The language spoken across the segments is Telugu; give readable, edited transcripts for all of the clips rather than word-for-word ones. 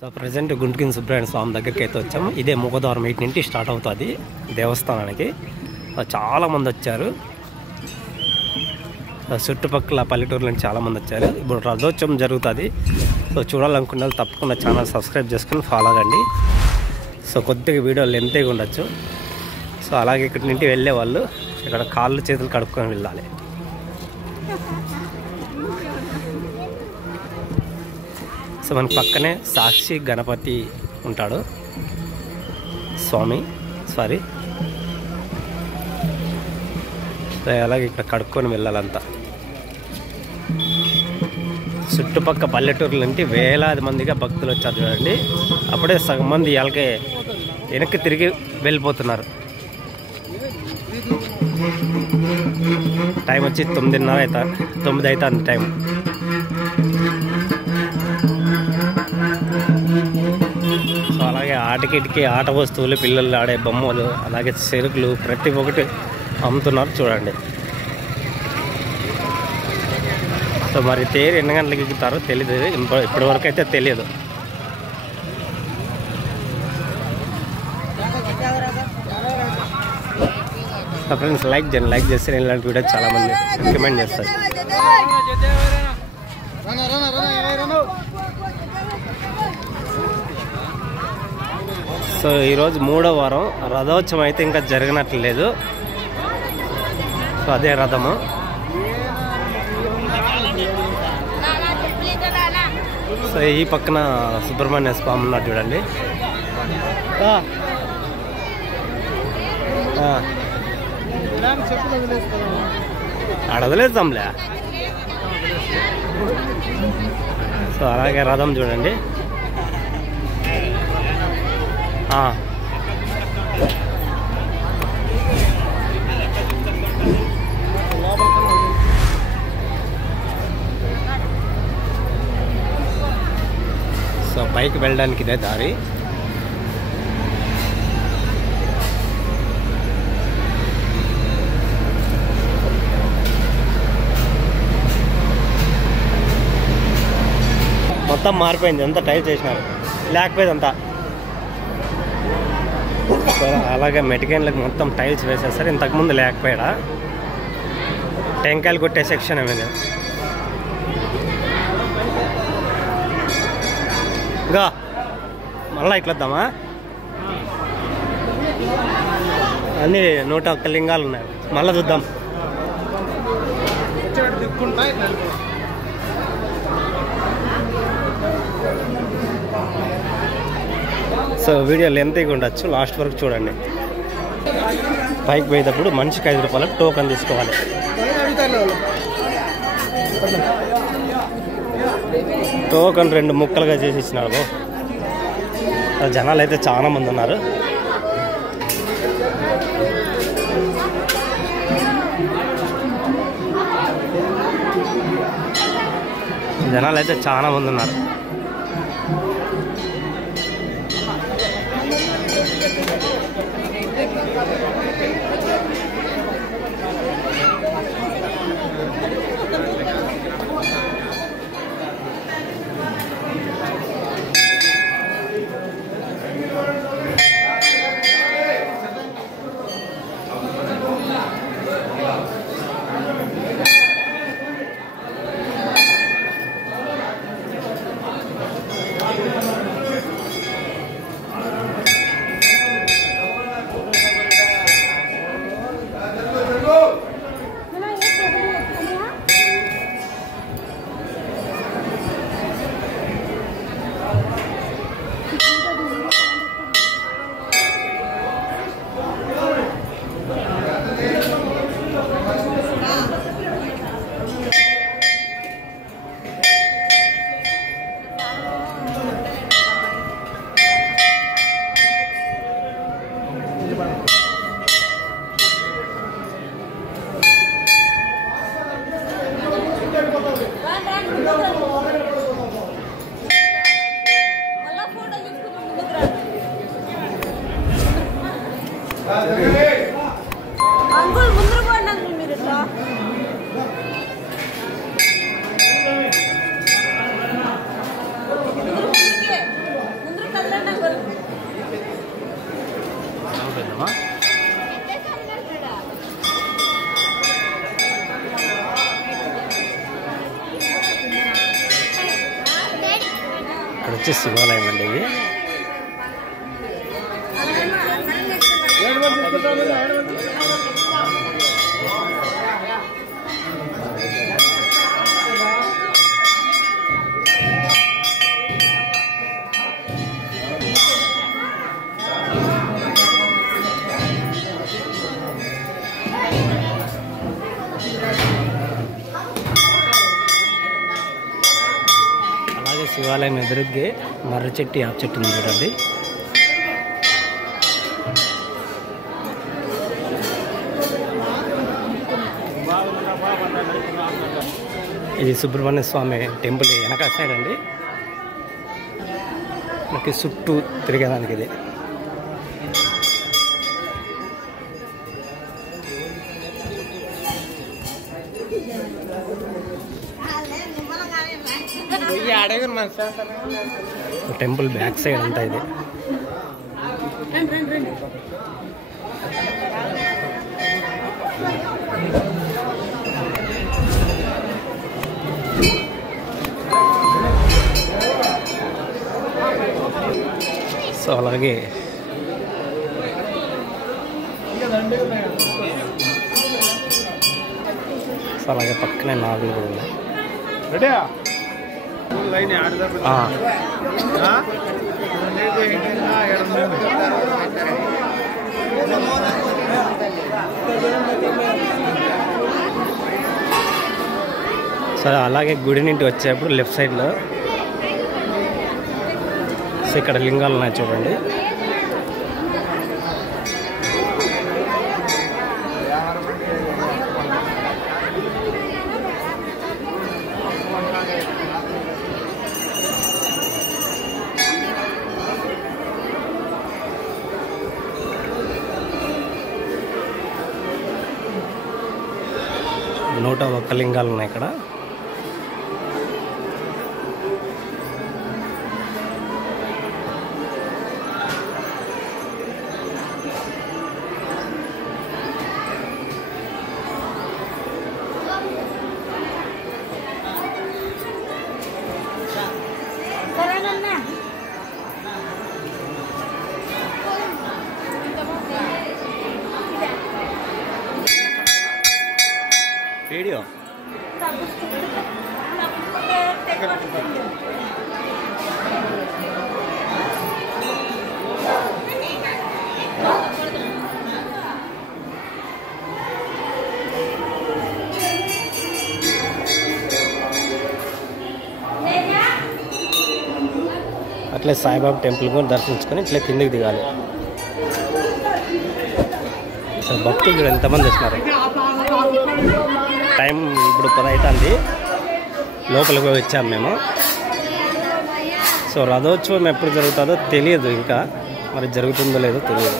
సో ప్రజెంట్ గుంటగిరి సుబ్రహ్మణ్య స్వామి దగ్గరికి అయితే వచ్చాము. ఇదే ముఖద్వారం 8 నుండి స్టార్ట్ అవుతుంది దేవస్థానానికి. చాలామంది వచ్చారు, చుట్టుపక్కల పల్లెటూరు నుంచి చాలామంది వచ్చారు. ఇప్పుడు రథోత్సవం జరుగుతుంది. సో చూడాలనుకున్న వాళ్ళు తప్పకుండా ఛానల్ సబ్స్క్రైబ్ చేసుకుని ఫాలో అవ్వండి. సో కొద్దిగా వీడియోలు ఎంతగా ఉండొచ్చు. సో అలాగే ఇక్కడి నుండి వెళ్ళే వాళ్ళు ఇక్కడ కాళ్ళు చేతులు కడుక్కొని వెళ్ళాలి. సో మన పక్కనే సాక్షి గణపతి ఉంటాడు స్వామి. సారీ, సో అలాగే ఇక్కడ కడుక్కొని వెళ్ళాలంతా. చుట్టుపక్క పల్లెటూరుల నుండి వేలాది మందిగా భక్తులు వచ్చారు చూడండి. అప్పుడే సగం మంది ఇవాళకే వెనక్కి తిరిగి వెళ్ళిపోతున్నారు. టైం వచ్చి 9:30 అవుతుంది టైం. సో అలాగే ఆటకిటికి ఆట వస్తువులు, పిల్లలు ఆడే బొమ్మలు, అలాగే చెరుకులు ప్రతి ఒక్కటి అమ్ముతున్నారు చూడండి. సో మరి తేరు ఎన్ని గంటలకు ఎక్కుతారో తెలియదు, ఇప్పటివరకు అయితే తెలియదు. ఫ్రెండ్స్ లైక్ చేస్తే ఇలాంటి వీడియో చాలామంది రికమెండ్ చేస్తారు. సో ఈరోజు 3వ వారం, రథోత్సవం అయితే ఇంకా జరగనట్లేదు. సో అదే రథము. సో ఈ పక్కన సుబ్రహ్మణ్య స్వామి ఉన్నారు చూడండి. అడగలేదాంలే. సో అలాగే రథం చూడండి. సో పైకి వెళ్ళడానికి ఇదే దారి. మొత్తం మారిపోయింది, అంతా టైల్స్ చేసినారు, లేకపోయేది అంతా. అలాగే మెటికన్లకు మొత్తం టైల్స్ వేసేస్తారు. ఇంతకుముందు లేకపోయాడా టెంకాయలు కొట్టే సెక్షన్ ఏమైంది. ఇంకా మళ్ళీ ఇట్లా వద్దామా? అన్నీ 101 లింగాలు ఉన్నాయి, మళ్ళీ చూద్దాం. సో వీడియో లెంతీగా ఉండొచ్చు, లాస్ట్ వరకు చూడండి. పైకి పోయేటప్పుడు మనిషికి 5 రూపాయల టోకెన్ తీసుకోవాలి. టోకెన్ 2 ముక్కలుగా చేసి ఇచ్చినాడు. జనాలు అయితే చాలా మంది ఉన్నారు. అంకుల్ ముందర పోండి అంకుల్ మీరు ఇట్లా ఇక్కడ వచ్చి శివాలయం అండి ఇది. శివాలయం ఎదురుగ్గే మర్రి చెట్టు యాప చెట్టు ఉంది చూడండి. ఇది సుబ్రహ్మణ్య స్వామి టెంపుల్ వెనక సైడ్ అండి. మనకి చుట్టూ తిరిగేదానికి ఇది. టెంపుల్ బ్యాక్ సైడ్ అంతా ఇది. సో అలాగే పక్కనే నాగులు కూడా ఉన్నాయి. సరే అలాగే గుడి నుండి వచ్చేప్పుడు లెఫ్ట్ సైడ్లో సో ఇక్కడ లింగాలు ఉన్నాయి చూడండి. నూట ఒక్క లింగాలు ఉన్నాయి ఇక్కడ. వీడియో అట్లే సాయిబాబా టెంపుల్ కూడా దర్శించుకొని ఇట్లా కిందికి దిగాలి. భక్తులు కూడా ఎంతమంది వస్తున్నారు. టైం ఇప్పుడు 10 అవుతుంది. లోపలికి పోయి వచ్చాము మేము. సో రథోత్సవం ఎప్పుడు జరుగుతుందో తెలియదు, ఇంకా మరి జరుగుతుందో లేదో తెలియదు.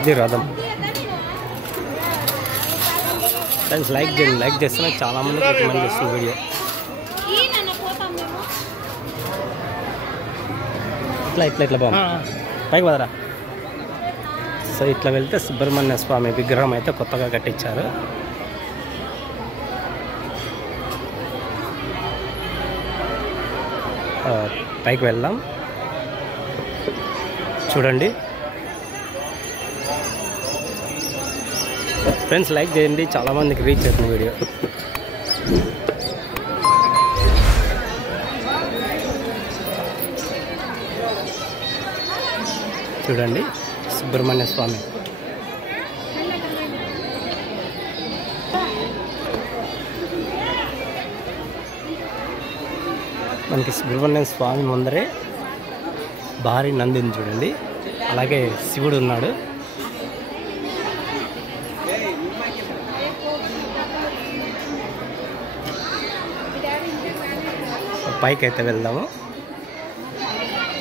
ఇది రథం. ఫ్రెండ్స్ లైక్ చేయండి, లైక్ చేస్తే చాలామంది రికమెండ్ చేస్తుంది వీడియో. ఇట్లా బాగుంది. పైకి వదరా. సో ఇట్లా వెళ్తే సుబ్రహ్మణ్య స్వామి విగ్రహం అయితే కొత్తగా కట్టించారు. పైకి వెళ్దాం చూడండి. ఫ్రెండ్స్ లైక్ చేయండి, చాలామందికి రీచ్ అవుతుంది వీడియో. చూడండి సుబ్రహ్మణ్య స్వామి. మనకి సుబ్రహ్మణ్య స్వామి ముందరే భారీ నందిని చూడండి. అలాగే శివుడు ఉన్నాడు. పైకి అయితే వెళ్దాము.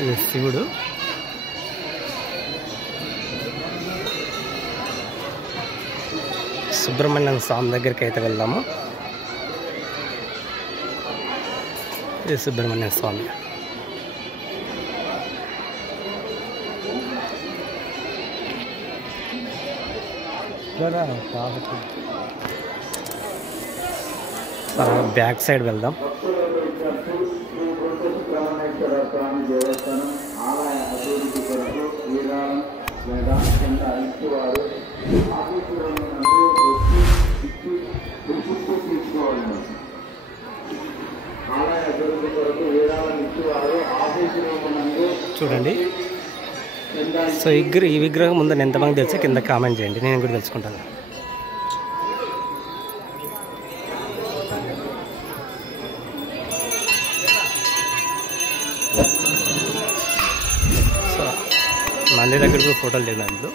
ఇది శివుడు. సుబ్రహ్మణ్యం స్వామి దగ్గరికి అయితే వెళ్దాము. ఇది సుబ్రహ్మణ్య స్వామి. బ్యాక్ సైడ్ వెళ్దాం. వెంకటేశ్వర స్వామి దేవస్థానం ఆలయ అభివృద్ధి కొరకు విరాళం లేదా కింద ఇచ్చేవారు ఆఫీసులను ఇచ్చి తీసుకోవాలను. ఆలయ అభివృద్ధి కొరకు విరాళం ఇచ్చేవారు ఆఫీసులను చూడండి. సో ఈ విగ్రహం ముందని ఎంతమంది తెలుసా కింద కామెంట్ చేయండి, నేను కూడా తెలుసుకుంటాను. సో మంది దగ్గర కూడా ఫోటోలు లేదు అందులో.